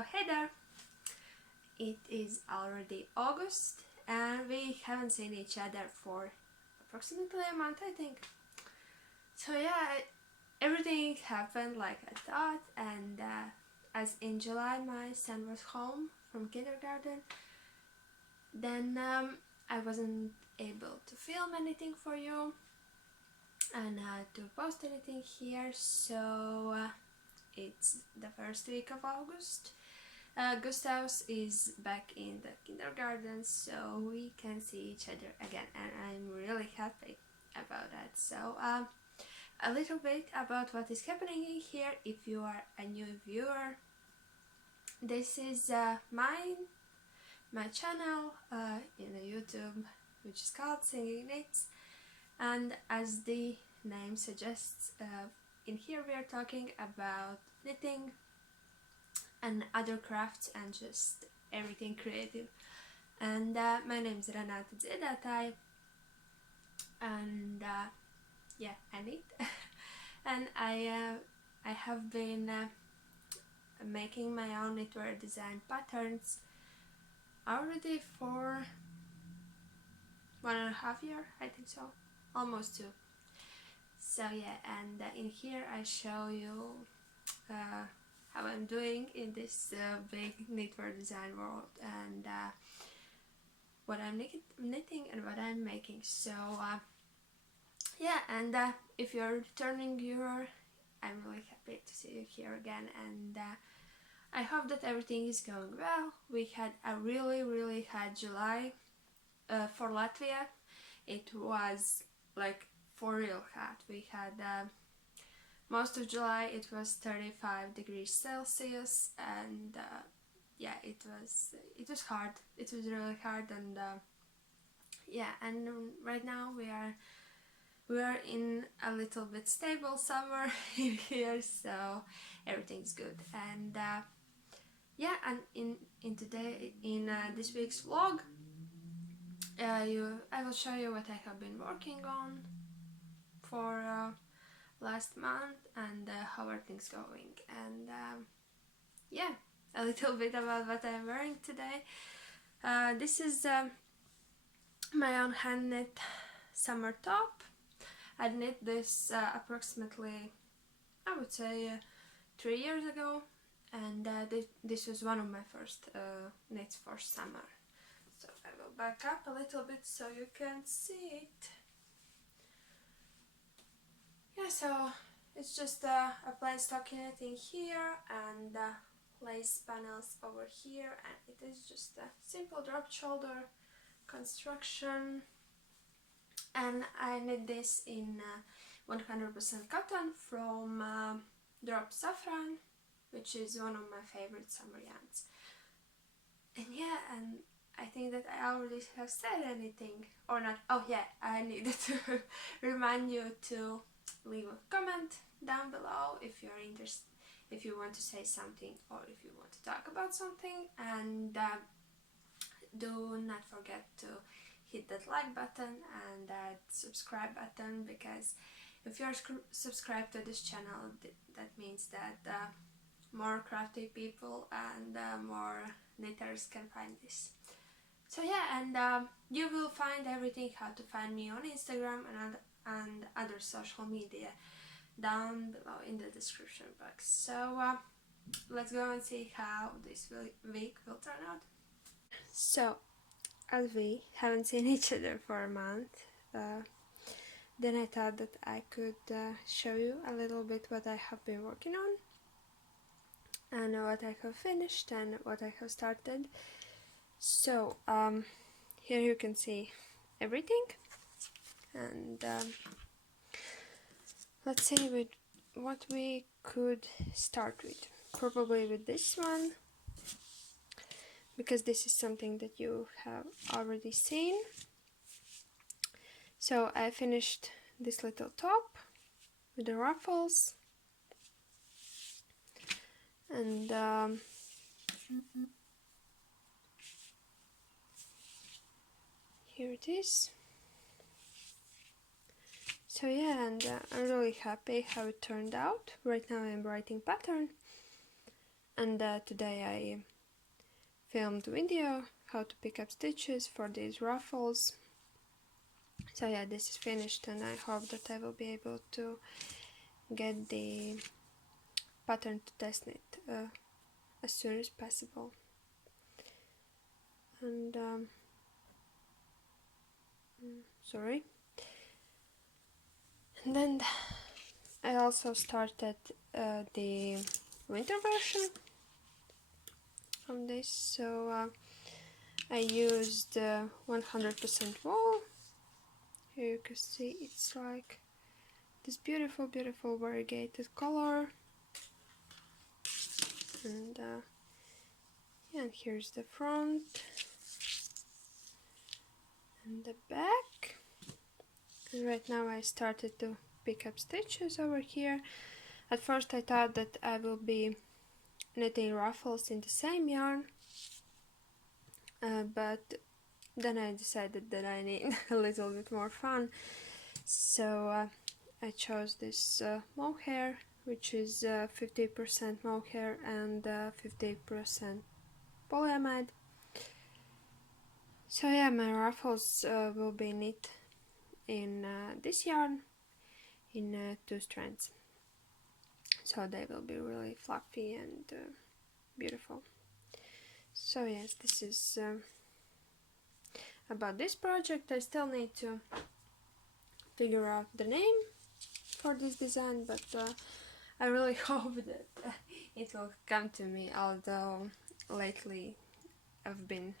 So hey there! It is already August and we haven't seen each other for approximately a month, I think. So yeah, everything happened like I thought, and as in July my son was home from kindergarten, then I wasn't able to film anything for you and to post anything here, so it's the first week of August. Gustavus is back in the kindergarten, so we can see each other again, and I'm really happy about that. So a little bit about what is happening in here. If you are a new viewer, this is my channel in YouTube, which is called Singing Knits, and as the name suggests, in here we are talking about knitting and other crafts and just everything creative. And my name is Renata Zedatai, and yeah, I knit. And I have been making my own knitwear design patterns already for 1.5 years, I think so, almost 2. So yeah, and in here I show you how I'm doing in this big knitwear design world, and what I'm knitting and what I'm making. So yeah, and if you're a returning viewer, I'm really happy to see you here again, and I hope that everything is going well. We had a really hot July for Latvia. It was like for real hot. We had most of July it was 35 degrees Celsius, and yeah, it was hard. It was really hard, and yeah, and right now we are in a little bit stable summer in here, so everything's good. And yeah, and in today in this week's vlog, I will show you what I have been working on for last month, and how are things going, and yeah, a little bit about what I'm wearing today. This is my own hand knit summer top. I knit this approximately, I would say, 3 years ago, and this was one of my first knits for summer. So I will back up a little bit so you can see it. Yeah, so it's just a plain stockinette in here, and lace panels over here, and it is just a simple drop shoulder construction. And I knit this in 100% cotton from Drop Saffron, which is one of my favorite summer yarns. And yeah, and I think that I already have said anything or not. Oh yeah, I needed to remind you to leave a comment down below if you're interested, if you want to say something, or if you want to talk about something. And do not forget to hit that like button and that subscribe button, because if you're subscribed to this channel, that means that more crafty people and more knitters can find this. So yeah, and you will find everything how to find me on Instagram and other social media down below in the description box. So let's go and see how this week will turn out. So, as we haven't seen each other for a month, then I thought that I could show you a little bit what I have been working on, and what I have finished and what I have started. So here you can see everything, and let's see with what we could start with. Probably with this one, because this is something that you have already seen. So I finished this little top with the ruffles, and here it is. So yeah, and I'm really happy how it turned out. Right now I'm writing pattern, And today I filmed video how to pick up stitches for these ruffles. So yeah, this is finished, and I hope that I will be able to get the pattern to test knit as soon as possible. And sorry. And then I also started the winter version of this. So I used 100% wool. Here you can see it's like this beautiful, beautiful variegated color. And yeah, and here's the front and the back. And right now I started to pick up stitches over here. At first I thought that I will be knitting ruffles in the same yarn, but then I decided that I need a little bit more fun. So I chose this mohair, which is 50% mohair and 50% polyamide. So yeah, my ruffles will be knit in this yarn in 2 strands. So they will be really fluffy and beautiful. So yes, this is about this project. I still need to figure out the name for this design, but I really hope that it will come to me, although lately I've been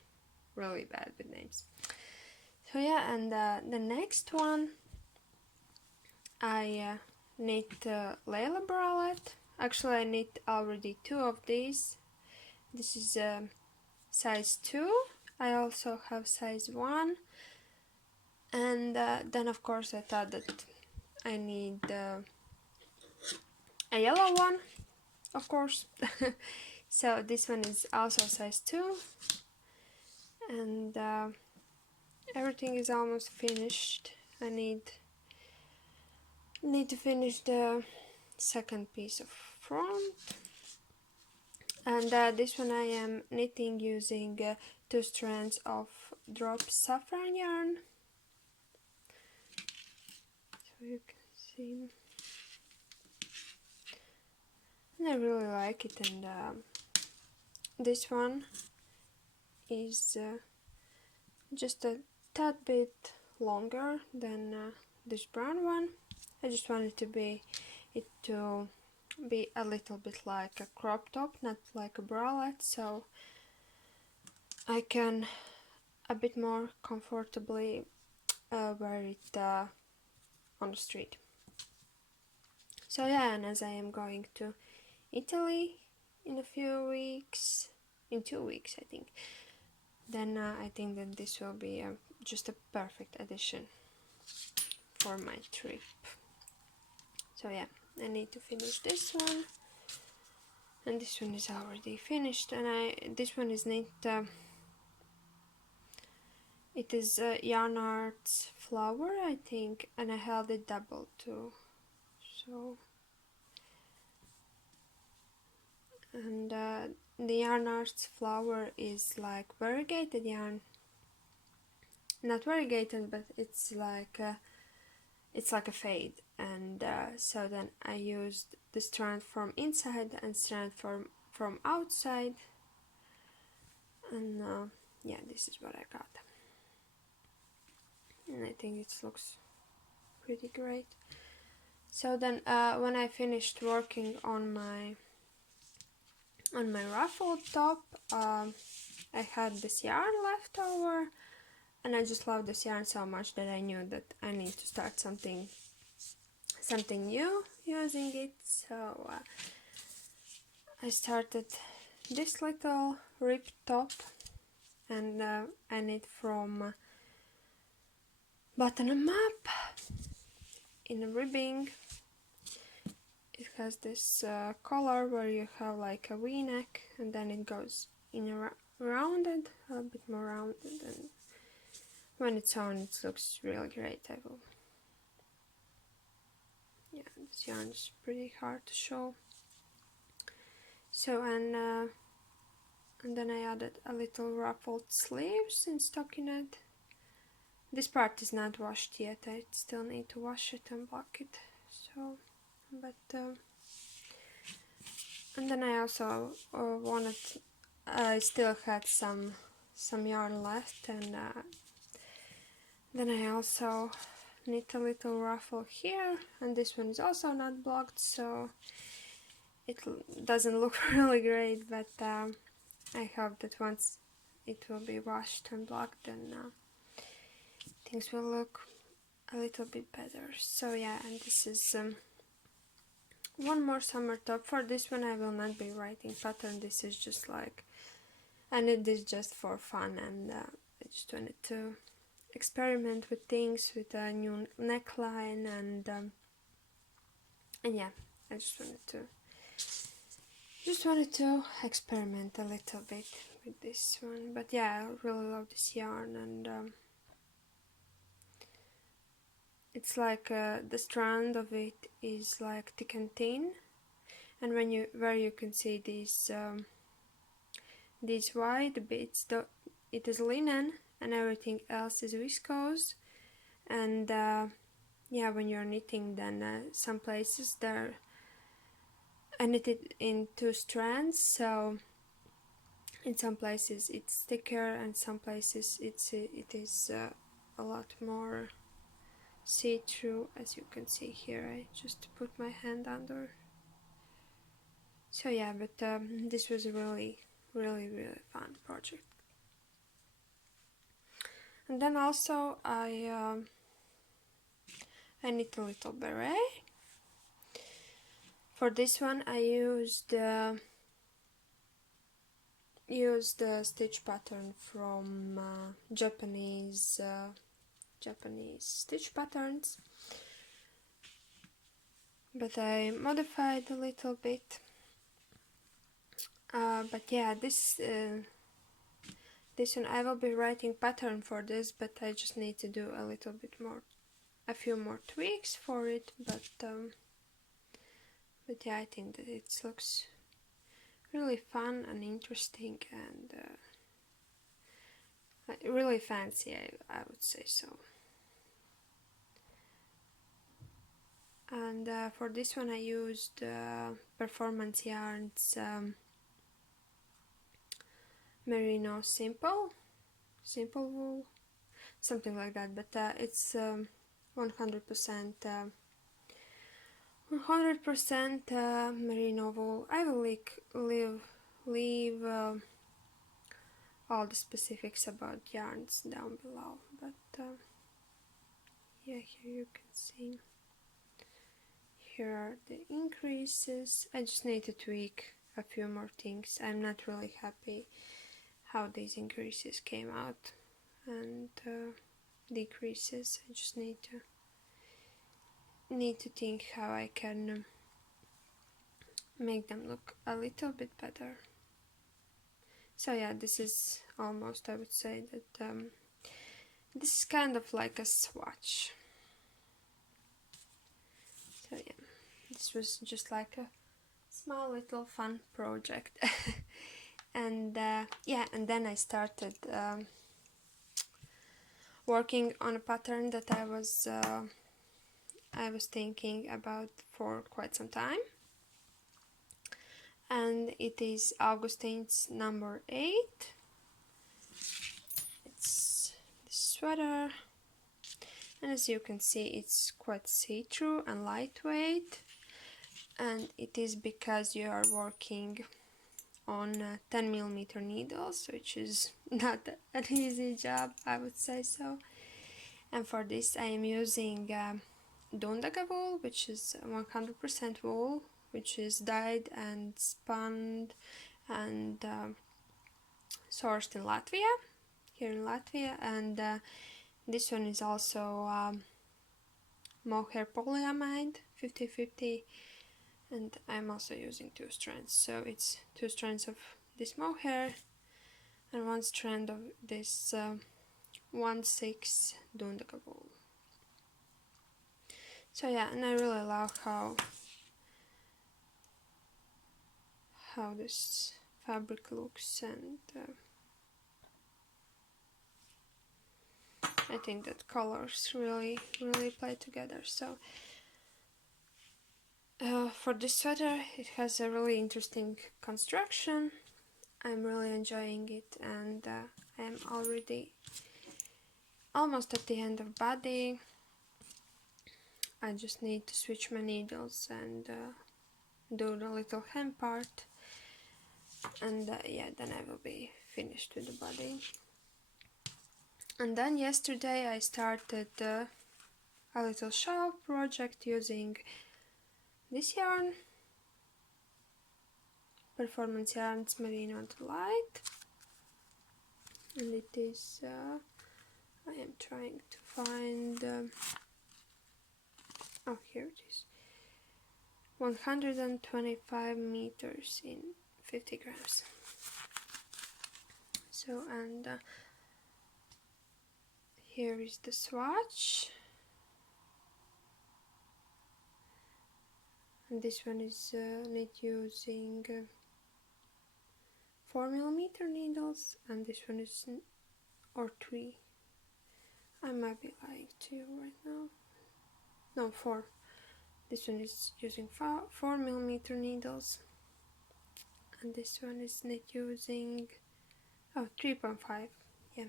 really bad with names. So yeah, and the next one I knit Layla bralette. Actually I knit already 2 of these. This is size 2. I also have size 1, and then of course I thought that I need a yellow one, of course. So this one is also size 2, and everything is almost finished. I need to finish the second piece of front, and this one I am knitting using 2 strands of drop saffron yarn. So you can see, and I really like it. And this one is just a tad bit longer than this brown one. I just wanted it to be a little bit like a crop top, not like a bralette, so I can a bit more comfortably wear it on the street. So yeah, and as I am going to Italy in a few weeks, in 2 weeks I think, then I think that this will be just a perfect addition for my trip. So yeah, I need to finish this one, and this one is already finished. And this one is knit. It is Yarn Arts Flower, I think, and I held it double too. So, and the Yarn Arts Flower is like variegated yarn. Not variegated, but it's like a fade. And so then I used the strand from inside and strand from outside, and yeah, this is what I got, and I think it looks pretty great. So then when I finished working on my ruffle top, I had this yarn left over, and I just love this yarn so much that I knew that I need to start something new using it. So I started this little rib top, and I knit from bottom up in a ribbing. It has this collar where you have like a V-neck, and then it goes in a rounded, a bit more rounded, and when it's on it looks really great. Yeah, this yarn is pretty hard to show. So and then I added a little ruffled sleeves in stockinette. This part is not washed yet, I still need to wash it and block it. So, but and then I also I still had some yarn left, and then I also knit a little ruffle here, and this one is also not blocked, so it doesn't look really great, but I hope that once it will be washed and blocked, then things will look a little bit better. So yeah, and this is one more summer top. For this one I will not be writing pattern, this is just like, I did this just for fun, and I just wanted to experiment with things, with a new neckline, and yeah, I just wanted to experiment a little bit with this one. But yeah, I really love this yarn, and it's like the strand of it is like thick and thin, and where you can see these white bits, it is linen, and everything else is viscose. And yeah, when you're knitting, then some places they're knitted in two strands, so in some places it's thicker, and some places it is a lot more see-through, as you can see here. I just put my hand under. So yeah, but this was a really fun project. And then also I knit a little beret. For this one I used the stitch pattern from Japanese stitch patterns, but I modified a little bit. But yeah, this one I will be writing pattern for this, but I just need to do a few more tweaks for it. But yeah, I think that it looks really fun and interesting, and really fancy, I would say so. And for this one I used Performance Yarns Merino Simple Wool, something like that, but it's 100% merino wool. I will leave all the specifics about yarns down below, but yeah, here you can see. Here are the increases. I just need to tweak a few more things. I'm not really happy how these increases came out, and decreases. I just need to think how I can make them look a little bit better. So yeah, this is almost, I would say that this is kind of like a swatch. So yeah, this was just like a small little fun project. And yeah, and then I started working on a pattern that I was thinking about for quite some time, and it is Augustine's number 8. It's the sweater, and as you can see it's quite see-through and lightweight, and it is because you are working on 10mm needles, which is not an easy job, I would say so. And for this I am using Dundaga wool, which is 100% wool, which is dyed and spun and sourced in Latvia, here in Latvia. And this one is also mohair polyamide 50/50, and I'm also using 2 strands, so it's 2 strands of this mohair and 1 strand of this 1/6 Dundaga wool. So yeah, and I really love how this fabric looks, and I think that colors really play together. So for this sweater, it has a really interesting construction. I'm really enjoying it, and I am already almost at the end of body. I just need to switch my needles and do the little hem part, and yeah, then I will be finished with the body. And then yesterday I started a little shawl project using this yarn, Performance Yarns Merino Delight, and it is I am trying to find oh, here it is, 125 meters in 50 grams. So, and here is the swatch, and this one is knit using 4mm needles, and this one is or 3. I might be lying to you right now. No, 4. This one is using 4mm needles, and this one is knit using 3.5. Yeah,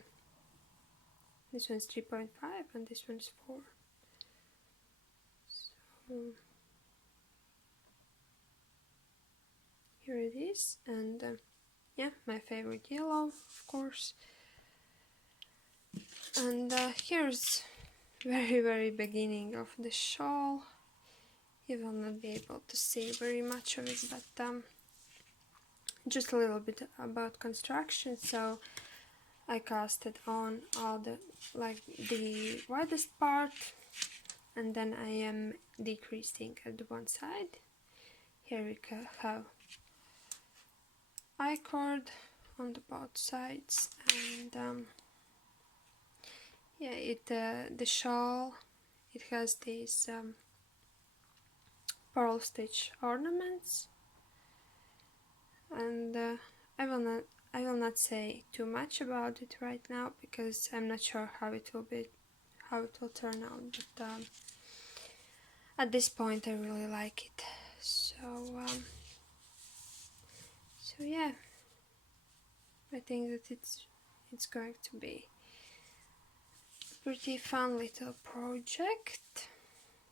this one's 3.5 and this one's 4. So here it is, and yeah, my favorite yellow, of course. And here's very beginning of the shawl. You will not be able to see very much of it, but just a little bit about construction. So I casted on all the widest part, and then I am decreasing at one side. Here we have I-cord on the both sides, and yeah, the shawl, it has these pearl stitch ornaments, and I will not say too much about it right now because I'm not sure how it will turn out, but at this point I really like it. So so yeah, I think that it's going to be a pretty fun little project.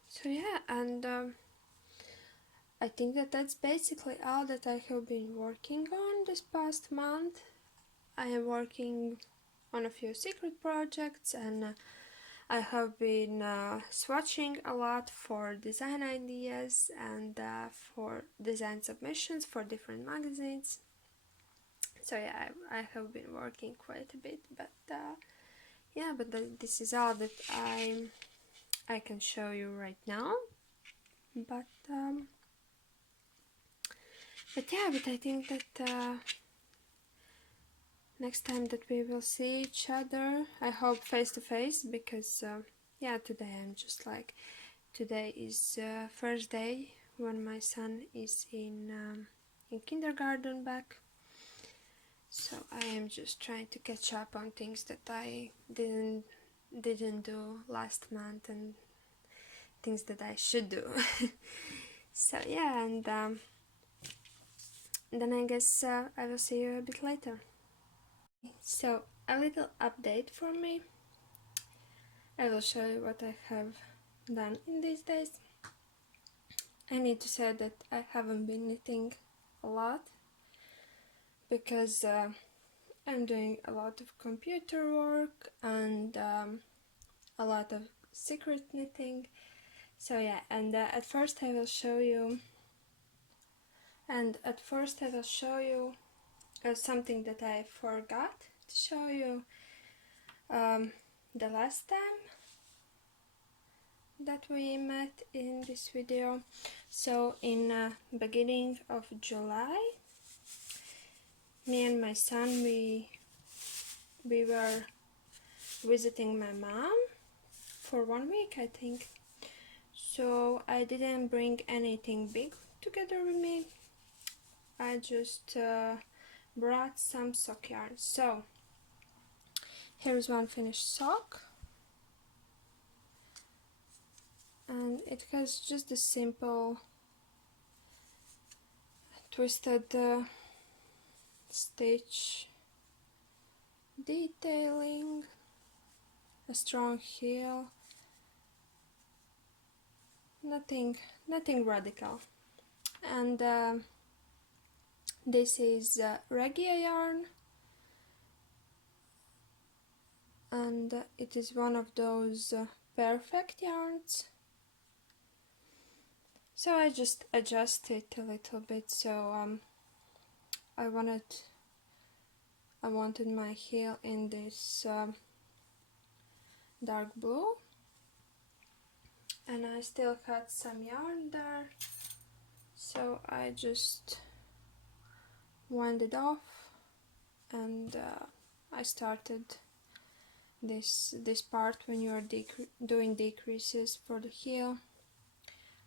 So yeah, and I think that that's basically all that I have been working on this past month. I am working on a few secret projects, and I have been swatching a lot for design ideas and for design submissions for different magazines. So yeah, I have been working quite a bit, but yeah, but this is all that I can show you right now. But yeah, but I think that next time that we will see each other, I hope face to face, because yeah, today I'm just like, today is first day when my son is in kindergarten back, so I am just trying to catch up on things that I didn't do last month and things that I should do. So yeah, and then I guess I will see you a bit later. So a little update from me. I will show you what I have done in these days. I need to say that I haven't been knitting a lot because I'm doing a lot of computer work and a lot of secret knitting. So yeah, and at first I will show you something that I forgot to show you the last time that we met in this video. So in beginning of July, me and my son, we were visiting my mom for 1 week, I think. So I didn't bring anything big together with me, I just brought some sock yarn. So here's one finished sock, and it has just a simple twisted stitch detailing, a strong heel, nothing radical. And this is Regia yarn, and it is one of those perfect yarns. So I just adjust it a little bit. So I wanted my heel in this dark blue, and I still had some yarn there, so I just wound it off, and I started this part when you are doing decreases for the heel.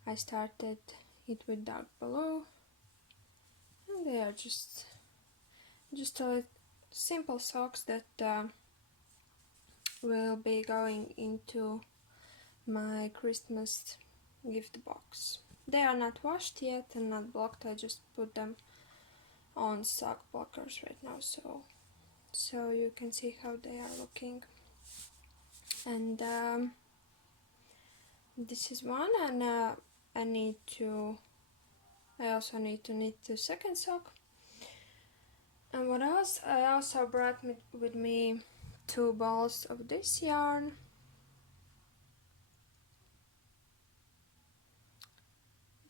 I started it with dark blue, and they are just simple socks that will be going into my Christmas gift box. They are not washed yet and not blocked. I just put them on sock blockers right now, so you can see how they are looking. And this is one, and I also need to knit the second sock. And what else? I also brought with me 2 balls of this yarn.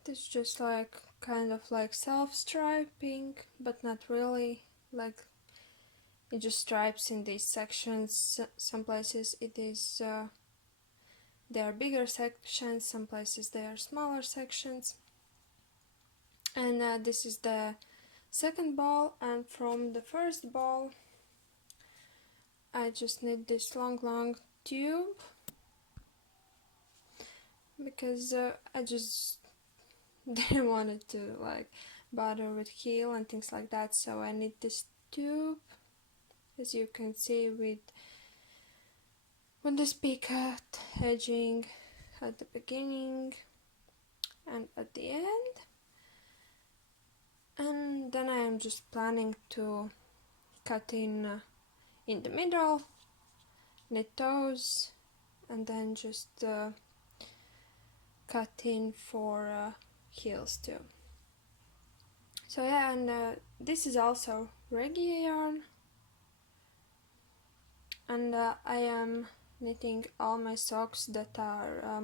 It's just like kind of like self-striping, but not really. Like, it just stripes in these sections. Some places it is there are bigger sections, some places they are smaller sections. And this is the second ball, and from the first ball I just knit this long tube, because I just didn't want it to like bother with heel and things like that, so I knit this tube, as you can see, with this picot edging at the beginning and at the end. And then I am just planning to cut in the middle, knit those, and then just cut in for heels too. So yeah, and this is also Regia yarn, and I am knitting all my socks that are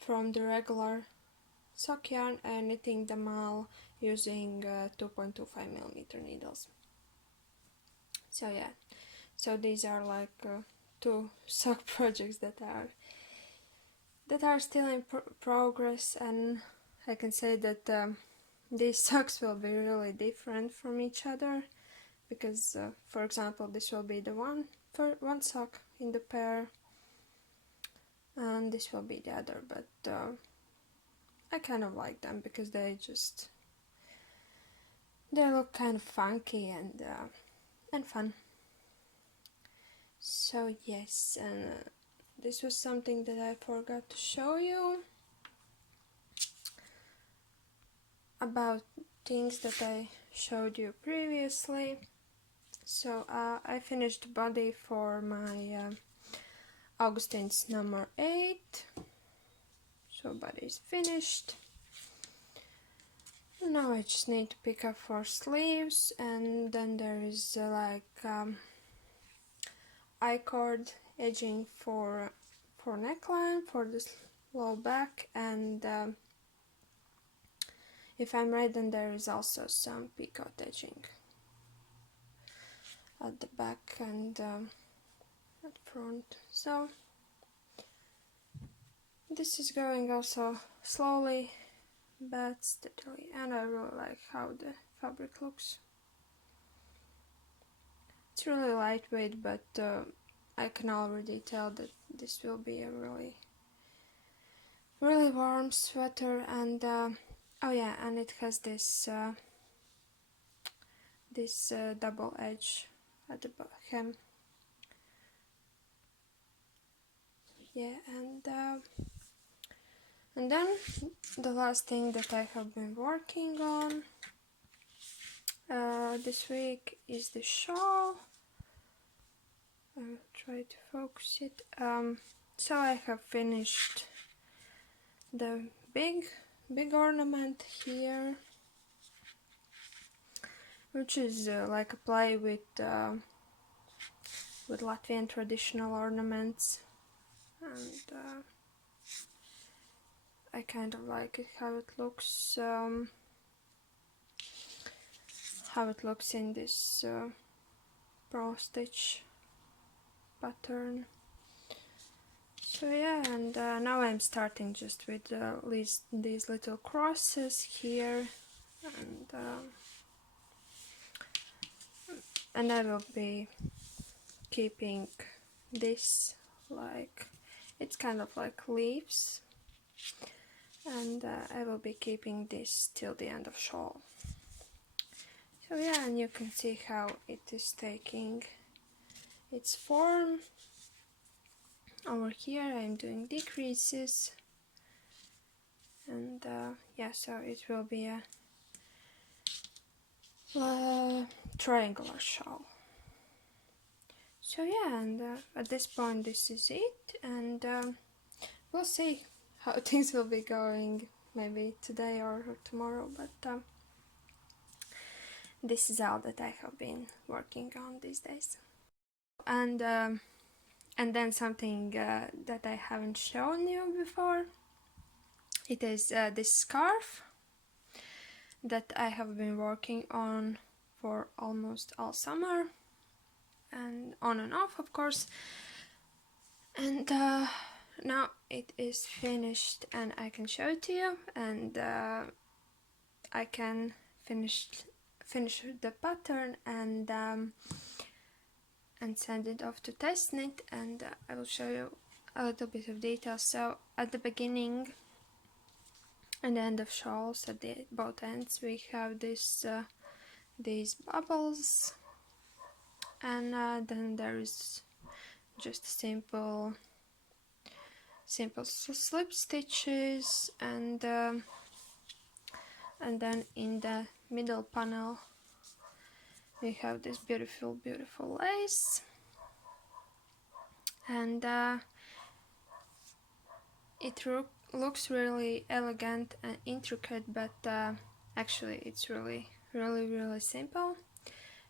from the regular sock yarn, and knitting them all using 2.25mm needles. So yeah, so these are like 2 sock projects that are still in progress, and I can say that these socks will be really different from each other, because for example, this will be the one sock in the pair, and this will be the other, but I kind of like them because they look kind of funky and fun. So yes, and this was something that I forgot to show you about things that I showed you previously. So I finished the body for my Augustine's number 8. So body is finished. Now I just need to pick up for sleeves, and then there is I-cord edging for neckline, for this low back, and if I'm right, then there is also some picot edging at the back and at front. So this is going also slowly but steadily, and I really like how the fabric looks. It's really lightweight, but I can already tell that this will be a really warm sweater, and Oh yeah, and it has this double edge at the hem. Yeah, and then the last thing that I have been working on this week is the shawl. I will try to focus it. So I have finished the big ornament here, which is like a play with Latvian traditional ornaments, and I kind of like it how it looks in this pearl stitch pattern. So yeah, and now I'm starting just with these little crosses here, and I will be keeping this like, it's kind of like leaves, and I will be keeping this till the end of shawl. So yeah, and you can see how it is taking its form. Over here I'm doing decreases, and yeah, so it will be a triangular shawl. So yeah, and at this point this is it, and we'll see how things will be going, maybe today or tomorrow, but this is all that I have been working on these days. And then something that I haven't shown you before, it is this scarf that I have been working on for almost all summer, and on and off, of course, and now it is finished and I can show it to you, and I can finish the pattern and send it off to Testnet, and I will show you a little bit of details. So at the beginning and the end of shawls, at both ends, we have this these bubbles, and then there is just simple slip stitches, and then in the middle panel we have this beautiful lace, and it looks really elegant and intricate, but actually it's really simple.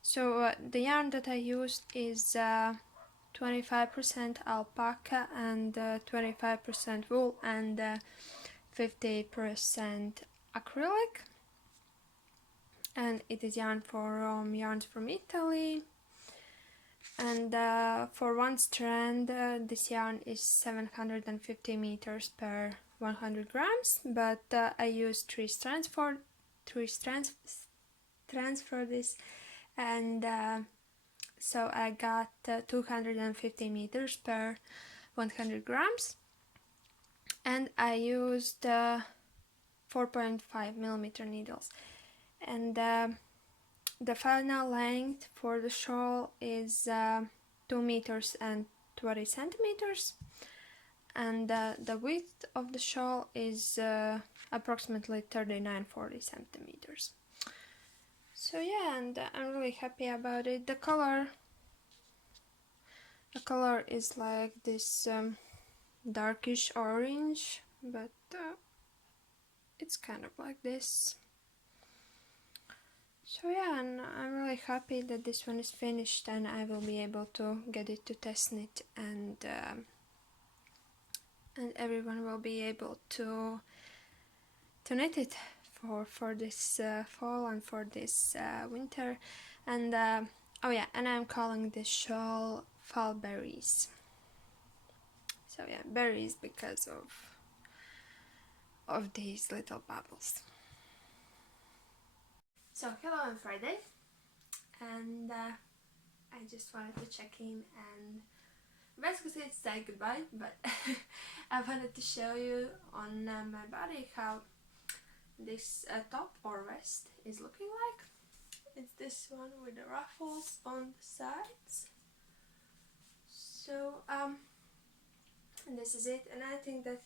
So the yarn that I used is 25% alpaca and 25% wool and 50% acrylic, and it is yarn yarns from Italy, and for one strand this yarn is 750 meters per 100 grams, but I used three strands for this, and so I got 250 meters per 100 grams, and I used 4.5 millimeter needles, and the final length for the shawl is 2 meters and 20 centimeters, and the width of the shawl is approximately 39-40 centimeters. So yeah, and I'm really happy about it. The color is like this darkish orange, but it's kind of like this. So yeah, and I'm really happy that this one is finished, and I will be able to get it to Testnet, and everyone will be able to knit it for this fall and for this winter. And oh yeah, and I'm calling this shawl Fall Berries. So yeah, berries because of these little bubbles. So hello on Friday, and I just wanted to check in and basically say goodbye, but I wanted to show you on my body how this top or vest is looking like. It's this one with the ruffles on the sides. So and this is it, and I think that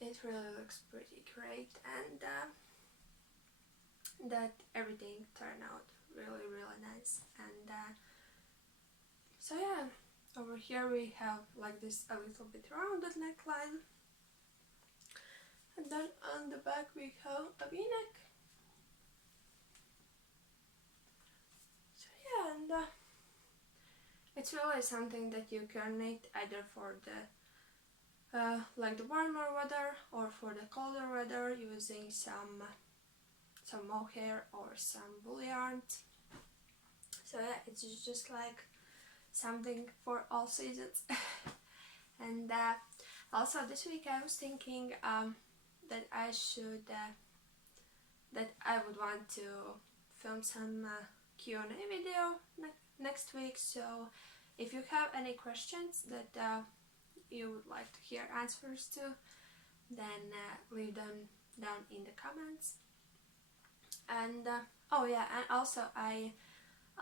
it really looks pretty great, and that everything turned out really nice. And so yeah, over here we have like this a little bit rounded neckline, and then on the back we have a v-neck. So yeah, and it's really something that you can knit either for the like the warmer weather or for the colder weather, using some mohair or some wool yarn. So yeah, it's just like something for all seasons. And also this week I was thinking that I should that I would want to film some Q&A video next week. So if you have any questions that you would like to hear answers to, then leave them down in the comments. And oh yeah, and also I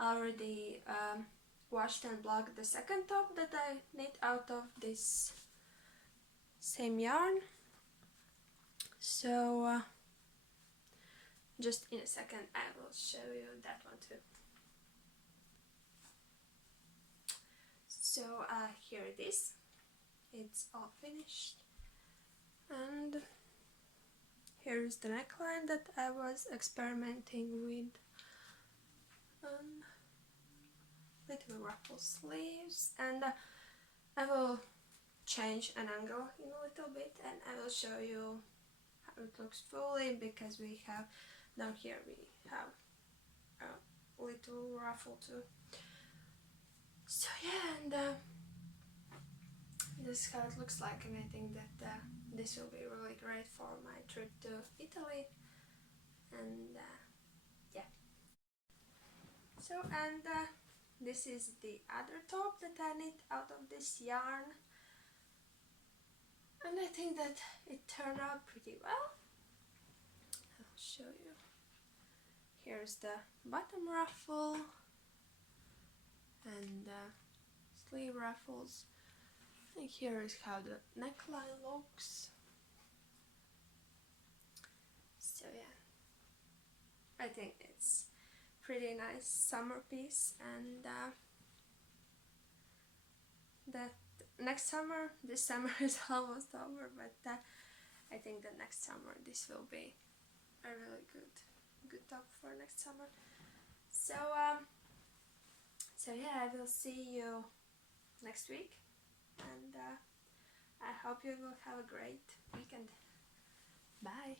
already washed and blocked the second top that I knit out of this same yarn. So just in a second I will show you that one too. So here it is. It's all finished, and here's the neckline that I was experimenting with. Little ruffle sleeves, and I will change an angle in a little bit, and I will show you how it looks fully, because we have down here we have a little ruffle too. So yeah, and this is how it looks like, and I think that this will be really great for my trip to Italy. And yeah. So, and this is the other top that I knit out of this yarn, and I think that it turned out pretty well. I'll show you. Here's the bottom ruffle and sleeve ruffles, and here is how the neckline looks. So yeah, I think it's pretty nice summer piece, and that next summer, this summer is almost over, but I think that next summer this will be a really good top for next summer. So so yeah, I will see you next week, and I hope you will have a great weekend. Bye.